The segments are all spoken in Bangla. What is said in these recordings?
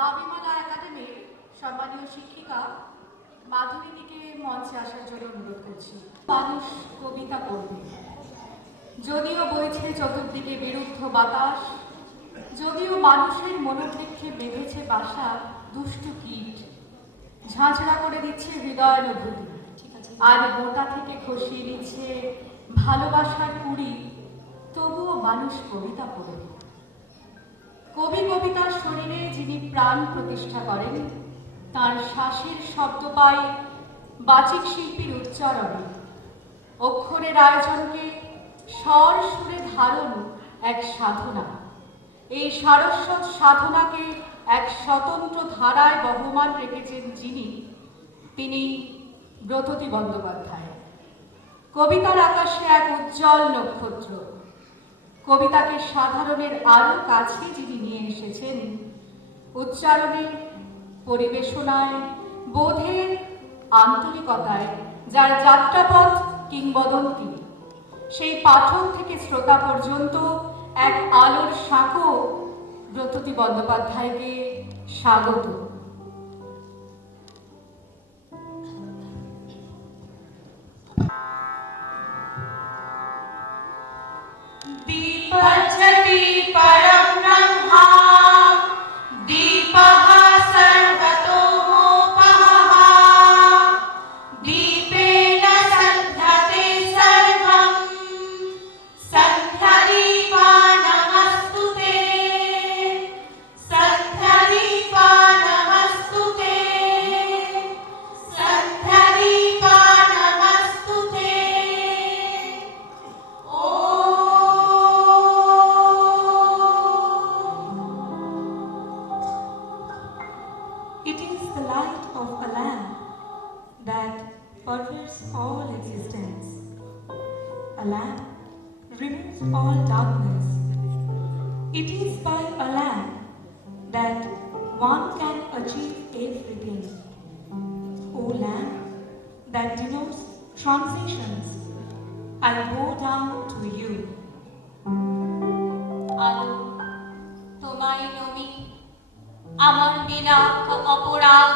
দাবিমালা একাডেমির সম্মানীয় শিক্ষিকা মাধুরীদিকে মঞ্চে আসার জন্য অনুরোধ করছি। মানুষ কবিতা পড়বে, যদিও বইছে চতুর্দিকে বিরুদ্ধ বাতাস, যদিও মানুষের মনোবৃক্ষে বেঁধেছে বাসা দুষ্টু কীট, ঝাঁঝরা করে দিচ্ছে হৃদয় অনুভূতি, আর গোটা থেকে খসিয়ে দিচ্ছে ভালোবাসার কুড়ি, তবুও মানুষ কবিতা পড়বে। কবি কবিতার শরীরে যিনি প্রাণ প্রতিষ্ঠা করেন, তার শ্বাসের শব্দ পায় বাচিক শিল্পীর উচ্চারণে। অক্ষরের আয়োজনকে স্বর সুরে ধারণ এক সাধনা। এই সারস্বত সাধনাকে এক স্বতন্ত্র ধারায় বহমান রেখেছেন যিনি, তিনি ব্রততী বন্দ্যোপাধ্যায়। কবিতার আকাশে এক উজ্জ্বল নক্ষত্র। কবিতাকে সাধারণের আরো কাছে যিনি নিয়ে এসেছেন, উচ্চারণে, পরিবেশনায়, বোধে, আন্তরিকতায়, যার যাত্রাপথ কিংবদন্তি। সেই পাঠক থেকে শ্রোতা পর্যন্ত এক আলোর সাঁকো ব্রততী বন্দ্যোপাধ্যায়কে স্বাগত। दीपज्योति परं ब्रह्मा दीपः सर्वतोमुपः दीपेन सन्ध्यते सर्वं सन्ध्यदीपा नमस्तुते सन्ध्यदीपा नमस्तुते सन्ध्यदीपा नमस्तुते। It is the light of a lamp that pervades all existence. A lamp removes all darkness. It is by a lamp that one can achieve everything. O lamp that denotes transitions, I bow down to you. আলো তোমায় নমি আমার নীলাভ অপরাধ,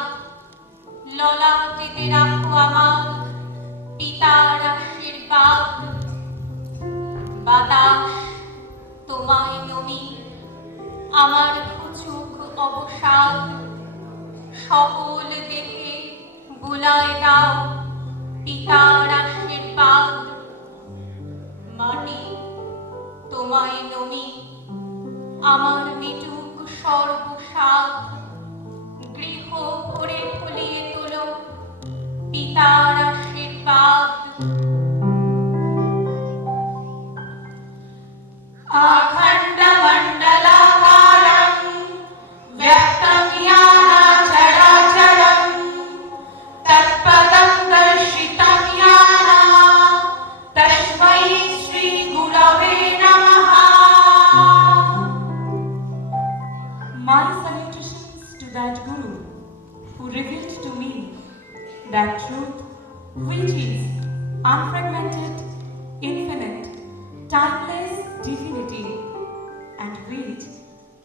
ললাটেতে রাখো আমার পিতার আশীর্বাদ। বাতাস তোমায় নমি আমার ঘুচুক অবসাদ, সকল দেহে বুলায় দাও পিতার আশীর্বাদ। মাটি তোমায় নমি আমার মিটুক সর্বসাদ, গৃহ ভরে ফলিয়ে তোলো পিতার আশীর্বাদ। अखण्ड मण्डलाकारं व्यक्तं चराचरं तत्पदं दर्शितं यान तस्मै श्री गुरवे नमः। My salutations to that Guru who revealed to me that truth which is unfragmented, infinite, timeless divinity, and which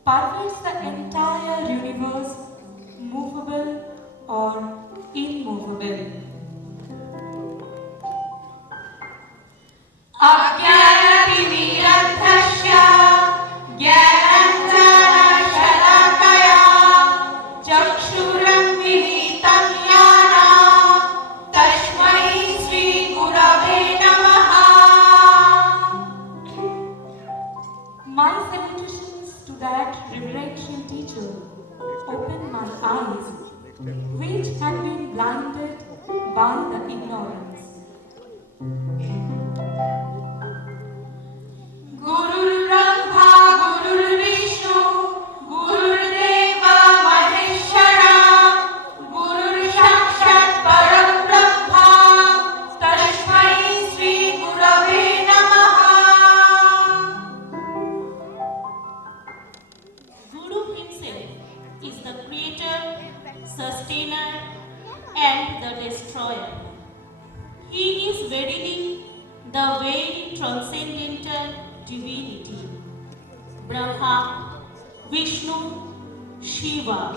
pervades the entire universe, movable or immovable. अज्ञानतिमिरन्धस्य ज्ञानाञ्जनशलाकया चक्षुरुन्मीलितं येन तस्मै श्रीगुरवे नमः। My salutations to that reverential teacher, open my eyes, which had been blinded by the ignorance. Gurur Brahma, Gurur Vishnu, Gurur Deva Maheshwara, Gurur Sakshat Param Brahma, Tasmai Shri Gurave Namaha. Guru himself is the creator, sustainer, and the destroyer. He is verily the very transcendental divinity. Brahma, Vishnu, Shiva.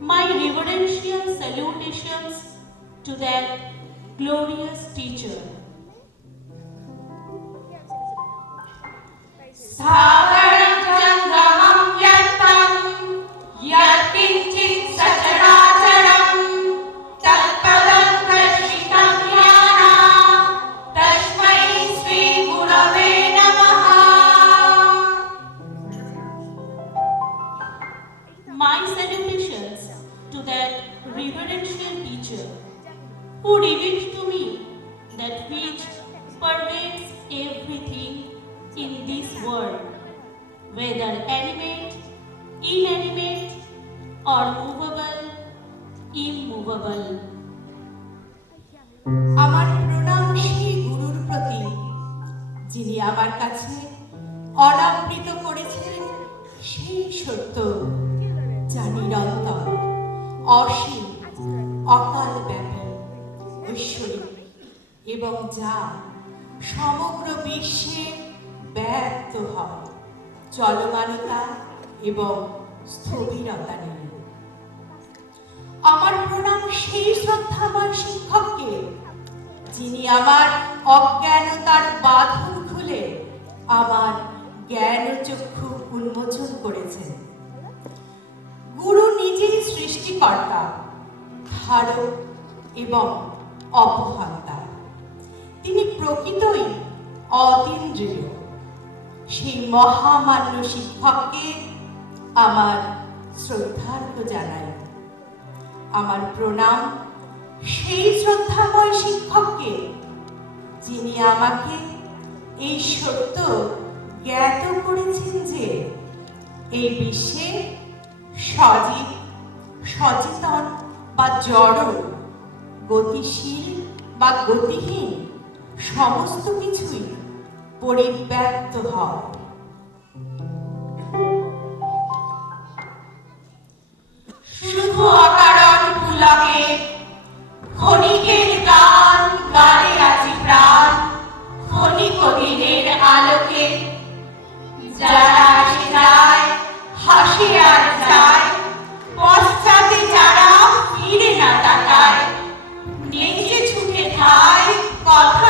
My reverential salutations to that glorious teacher. Sagaram Jangramam Yattam Yatkinchit Sacharacharam Tatpadam Darshitam Yana Tasmai Sri Gurave Namaha. My salutations to that reverential teacher who revealed to me that which pervades everything in this world, whether animate, inanimate, or movable, immovable. আমার প্রণাম সেই গুরুর প্রতি যিনি আমার কাছে অনাবৃত করেছেন সেই সত্য যা নিরন্তর, অসীম, অকাল ব্যাপী, ঐশ্বরিক এবং যা সমগ্র বিশ্বে ব্যক্ত হয় চলমানতা এবং স্থবিরতা নিয়ে। আমার প্রণাম সেই শ্রদ্ধাময় শিক্ষককে যিনি আমার অজ্ঞানতার বাঁধন খুলে আমার জ্ঞানচক্ষু উন্মোচন করেছেন। গুরু নিজেই সৃষ্টিকর্তা, ধারক এবং অপহর্তা। তিনি প্রকৃতই অতীন্দ্রিয়। সেই মহামান্য শিক্ষককে আমার শ্রদ্ধার্ঘ্য জানাই। আমার প্রণাম সেই শ্রদ্ধাময় শিক্ষককে যিনি আমাকে এই সত্য জ্ঞাত করেছেন যে এই বিশ্বে সজীব, সচেতন বা জড়, গতিশীল বা গতিহীন সমস্ত কিছুই পরিব্যাপ্ত হয়। শুধু অকারণ পুলকে ক্ষণিকের গান গানে আজি প্রাণ, ক্ষণিক দিনের আলোকে যারা আসে যায়, হাসে আর যায়, পশ্চাতে যারা ফিরে না তাকায়, নেচে ছুটে খায়, কথা